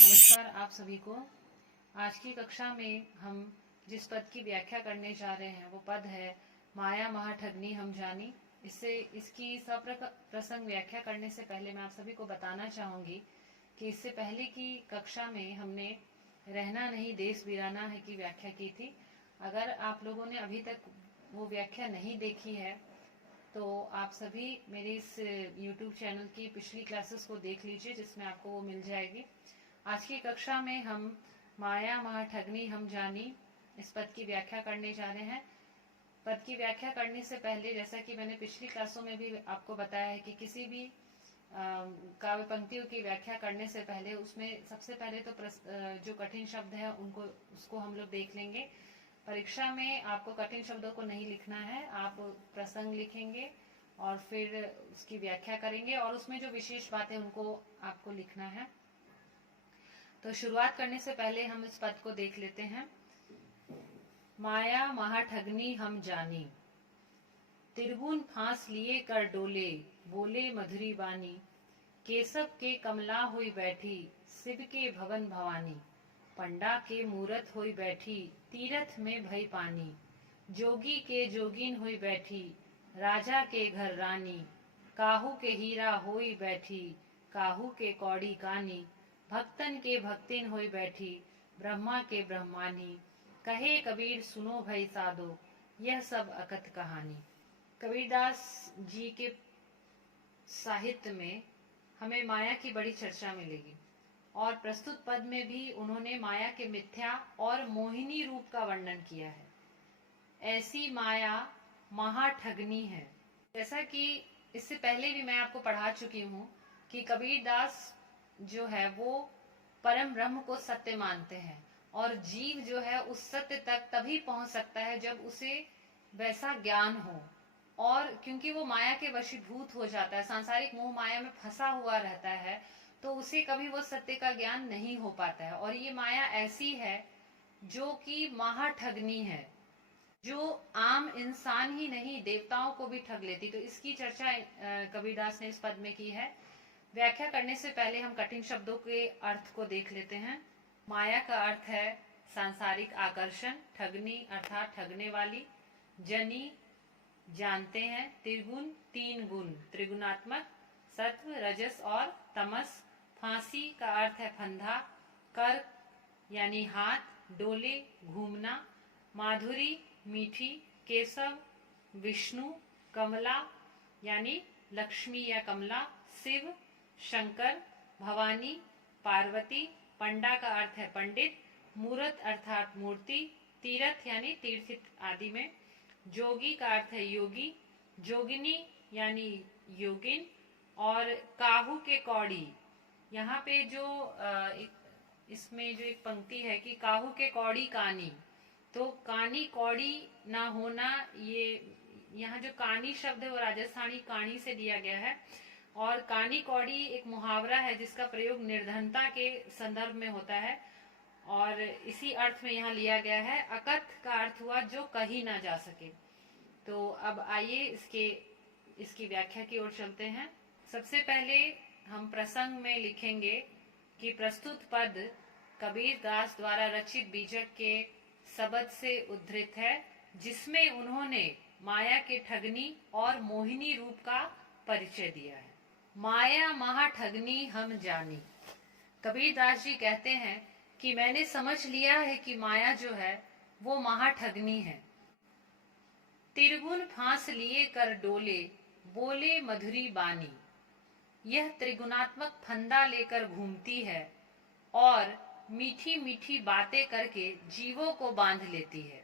नमस्कार आप सभी को। आज की कक्षा में हम जिस पद की व्याख्या करने जा रहे हैं वो पद है माया महाठगनी हम जानी। इसकी सप्रसंग व्याख्या करने से पहले मैं आप सभी को बताना चाहूंगी कि इससे पहले की कक्षा में हमने रहना नहीं देश वीराना है की व्याख्या की थी। अगर आप लोगों ने अभी तक वो व्याख्या नहीं देखी है तो आप सभी मेरे इस YouTube चैनल की पिछली क्लासेस को देख लीजिए, जिसमें आपको वो मिल जाएगी। आज की कक्षा में हम माया महाठगनी हम जानी इस पद की व्याख्या करने जा रहे हैं। पद की व्याख्या करने से पहले, जैसा कि मैंने पिछली क्लासों में भी आपको बताया है कि किसी भी काव्य पंक्तियों की व्याख्या करने से पहले उसमें सबसे पहले तो जो कठिन शब्द है उसको हम लोग देख लेंगे। परीक्षा में आपको कठिन शब्दों को नहीं लिखना है, आप प्रसंग लिखेंगे और फिर उसकी व्याख्या करेंगे और उसमें जो विशेष बातें उनको आपको लिखना है। तो शुरुआत करने से पहले हम इस पद को देख लेते हैं। माया महाठगनी हम जानी, त्रिगुण फांस लिए कर डोले, बोले मधुरी बानी, केशव के कमला हुई बैठी, शिव के भवन भवानी, पंडा के मूरत हुई बैठी, तीरथ में भई पानी, जोगी के जोगिन हुई बैठी, राजा के घर रानी, काहू के हीरा हुई बैठी, काहू के कौड़ी कानी, भक्तन के भक्तिन हुई बैठी, ब्रह्मा के ब्रह्मानी, कहे कबीर सुनो भई साधो, यह सब अकथ कहानी। कबीरदास जी के साहित्य में हमें माया की बड़ी चर्चा मिलेगी और प्रस्तुत पद में भी उन्होंने माया के मिथ्या और मोहिनी रूप का वर्णन किया है। ऐसी माया महाठगनी है। जैसा कि इससे पहले भी मैं आपको पढ़ा चुकी हूँ कि कबीरदास जो है वो परम ब्रह्म को सत्य मानते हैं और जीव जो है उस सत्य तक तभी पहुंच सकता है जब उसे वैसा ज्ञान हो, और क्योंकि वो माया के वशीभूत हो जाता है, सांसारिक मोह माया में फंसा हुआ रहता है, तो उसे कभी वो सत्य का ज्ञान नहीं हो पाता है। और ये माया ऐसी है जो कि महाठगनी है, जो आम इंसान ही नहीं देवताओं को भी ठग लेती। तो इसकी चर्चा कबीरदास ने इस पद में की है। व्याख्या करने से पहले हम कठिन शब्दों के अर्थ को देख लेते हैं। माया का अर्थ है सांसारिक आकर्षण, ठगनी अर्थात ठगने वाली, जनी जानते हैं, त्रिगुण तीन गुण त्रिगुणात्मक, सत्व रजस और तमस, फांसी का अर्थ है फंदा, कर यानी हाथ, डोले घूमना, माधुरी मीठी, केशव विष्णु, कमला यानी लक्ष्मी या कमला, शिव शंकर, भवानी पार्वती, पंडा का अर्थ है पंडित, मूरत अर्थात मूर्ति, तीर्थ यानी तीर्थ आदि में, जोगी का अर्थ है योगी, जोगिनी यानी योगिन, और काहू के कौड़ी। यहाँ पे जो इसमें जो एक पंक्ति है कि काहू के कौड़ी कानी, तो कानी कौड़ी ना होना, ये यहाँ जो कानी शब्द है वो राजस्थानी कानी से लिया गया है और कानी कौड़ी एक मुहावरा है जिसका प्रयोग निर्धनता के संदर्भ में होता है और इसी अर्थ में यहाँ लिया गया है। अकथ का अर्थ हुआ जो कही ना जा सके। तो अब आइए इसकी व्याख्या की ओर चलते हैं। सबसे पहले हम प्रसंग में लिखेंगे कि प्रस्तुत पद कबीरदास द्वारा रचित बीजक के शब्द से उद्धृत है, जिसमें उन्होंने माया के ठगनी और मोहिनी रूप का परिचय दिया है। माया महाठगनी हम जानी। कबीरदास जी कहते हैं कि मैंने समझ लिया है कि माया जो है वो महाठगनी है। त्रिगुण फांस लिए कर डोले, बोले मधुरी बानी, यह त्रिगुणात्मक फंदा लेकर घूमती है और मीठी मीठी बातें करके जीवों को बांध लेती है।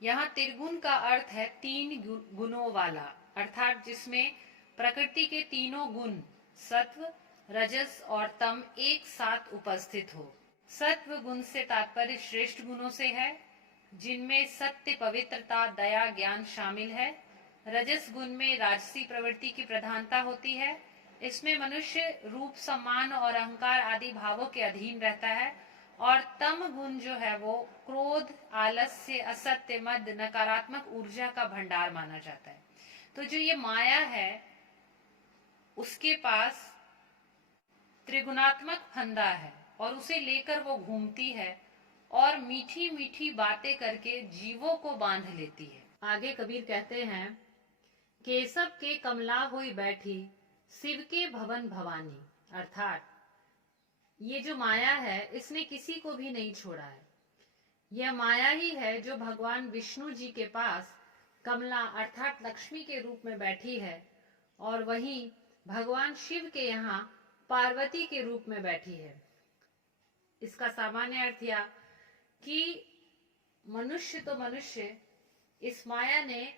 यहाँ त्रिगुण का अर्थ है तीन गुणों वाला, अर्थात जिसमें प्रकृति के तीनों गुण सत्व रजस और तम एक साथ उपस्थित हो। सत्व गुण से तात्पर्य श्रेष्ठ गुणों से है, जिनमें सत्य पवित्रता दया ज्ञान शामिल है। रजस गुण में राजसी प्रवृत्ति की प्रधानता होती है, इसमें मनुष्य रूप सम्मान और अहंकार आदि भावों के अधीन रहता है। और तम गुण जो है वो क्रोध आलस्य असत्य मद नकारात्मक ऊर्जा का भंडार माना जाता है। तो जो ये माया है उसके पास त्रिगुणात्मक फंदा है, और उसे लेकर वो घूमती है और मीठी मीठी बातें करके जीवों को बांध लेती है। आगे कबीर कहते हैं, केशव के कमला हुई बैठी, शिव के भवन भवानी। अर्थात ये जो माया है इसने किसी को भी नहीं छोड़ा है। यह माया ही है जो भगवान विष्णु जी के पास कमला अर्थात लक्ष्मी के रूप में बैठी है और वहीं भगवान शिव के यहाँ पार्वती के रूप में बैठी है। इसका सामान्य अर्थ यह कि मनुष्य तो मनुष्य, इस माया ने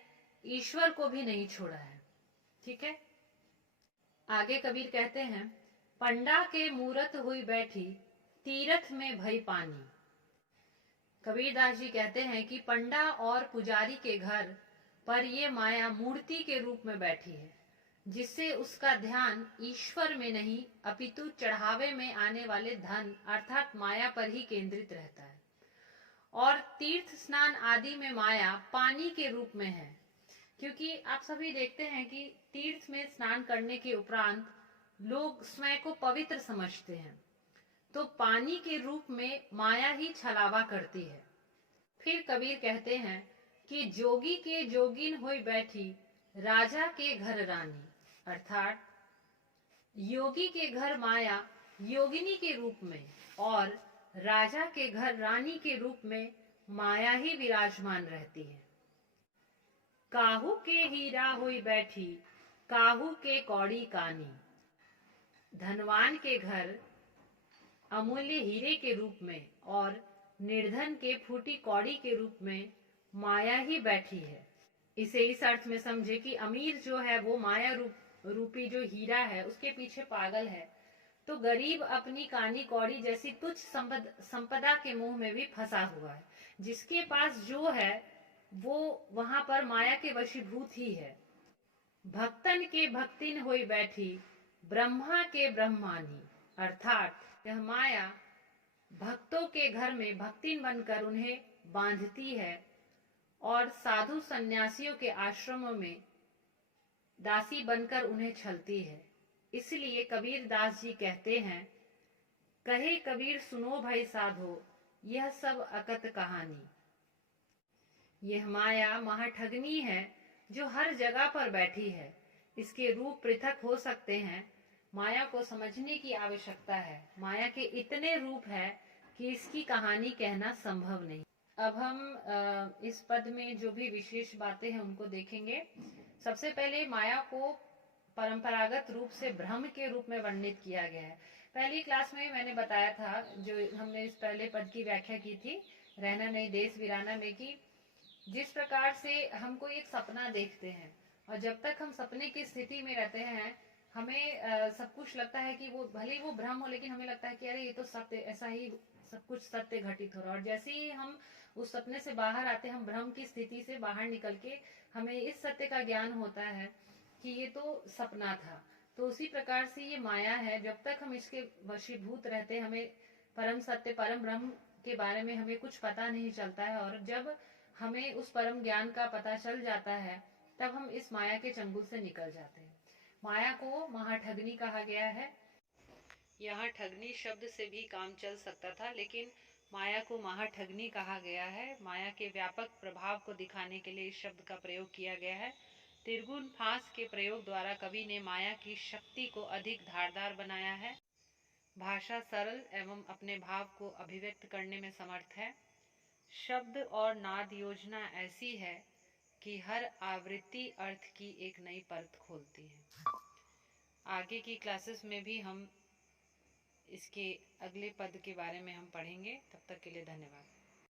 ईश्वर को भी नहीं छोड़ा है। ठीक है। आगे कबीर कहते हैं, पंडा के मूरत हुई बैठी, तीरथ में भई पानी। कबीरदास जी कहते हैं कि पंडा और पुजारी के घर पर ये माया मूर्ति के रूप में बैठी है, जिससे उसका ध्यान ईश्वर में नहीं अपितु चढ़ावे में आने वाले धन अर्थात माया पर ही केंद्रित रहता है। और तीर्थ स्नान आदि में माया पानी के रूप में है, क्योंकि आप सभी देखते हैं कि तीर्थ में स्नान करने के उपरांत लोग स्वयं को पवित्र समझते हैं, तो पानी के रूप में माया ही छलावा करती है। फिर कबीर कहते हैं कि जोगी के जोगिन हुई बैठी, राजा के घर रानी। अर्थात योगी के घर माया योगिनी के रूप में और राजा के घर रानी के रूप में माया ही विराजमान रहती है। काहू के हीरा हुई बैठी, काहू के कौड़ी कानी। धनवान के घर अमूल्य हीरे के रूप में और निर्धन के फूटी कौड़ी के रूप में माया ही बैठी है। इसे इस अर्थ में समझे कि अमीर जो है वो माया रूपी जो हीरा है उसके पीछे पागल है, तो गरीब अपनी कानी कौड़ी जैसी तुच्छ संपदा के मुंह में भी फंसा हुआ है। जिसके पास जो है वो वहां पर माया के वशीभूत ही है। भक्तन के भक्तिन हुई बैठी, ब्रह्मा के ब्रह्मानी। अर्थात यह माया भक्तों के घर में भक्तिन बनकर उन्हें बांधती है और साधु सन्यासियों के आश्रमों में दासी बनकर उन्हें छलती है। इसलिए कबीर दास जी कहते हैं, कहे कबीर सुनो भाई साधो, यह सब अकत कहानी। यह माया महाठगनी है जो हर जगह पर बैठी है। इसके रूप पृथक हो सकते हैं, माया को समझने की आवश्यकता है। माया के इतने रूप है कि इसकी कहानी कहना संभव नहीं। अब हम इस पद में जो भी विशेष बातें हैं उनको देखेंगे। सबसे पहले माया को परंपरागत रूप से भ्रम के रूप में वर्णित किया गया है। पहली क्लास में मैंने बताया था, जो हमने इस पहले पद की व्याख्या की थी रहना नहीं देश वीराना में, कि जिस प्रकार से हमको एक सपना देखते हैं और जब तक हम सपने की स्थिति में रहते हैं हमें सब कुछ लगता है कि वो भले वो भ्रम हो, लेकिन हमें लगता है कि अरे ये तो सत्य, ऐसा ही सब कुछ सत्य घटित हो रहा है। और जैसे ही हम उस सपने से बाहर आते हैं, हम भ्रम की स्थिति से बाहर निकल के हमें इस सत्य का ज्ञान होता है कि ये तो सपना था। तो उसी प्रकार से ये माया है, जब तक हम इसके वशीभूत रहते हैं हमें परम सत्य परम ब्रह्म के बारे में हमें कुछ पता नहीं चलता है। और जब हमें उस परम ज्ञान का पता चल जाता है तब हम इस माया के चंगुल से निकल जाते हैं। माया को महाठगनी कहा गया है। यहाँ ठगनी शब्द से भी काम चल सकता था, लेकिन माया को महाठगनी कहा गया है। माया के व्यापक प्रभाव को दिखाने के लिए इस शब्द का प्रयोग किया गया है। त्रिगुण फांस के प्रयोग द्वारा कवि ने माया की शक्ति को अधिक धारदार बनाया है। भाषा सरल एवं अपने भाव को अभिव्यक्त करने में समर्थ है। शब्द और नाद योजना ऐसी है कि हर आवृत्ति अर्थ की एक नई परत खोलती है। आगे की क्लासेस में भी हम इसके अगले पद के बारे में हम पढ़ेंगे। तब तक के लिए धन्यवाद।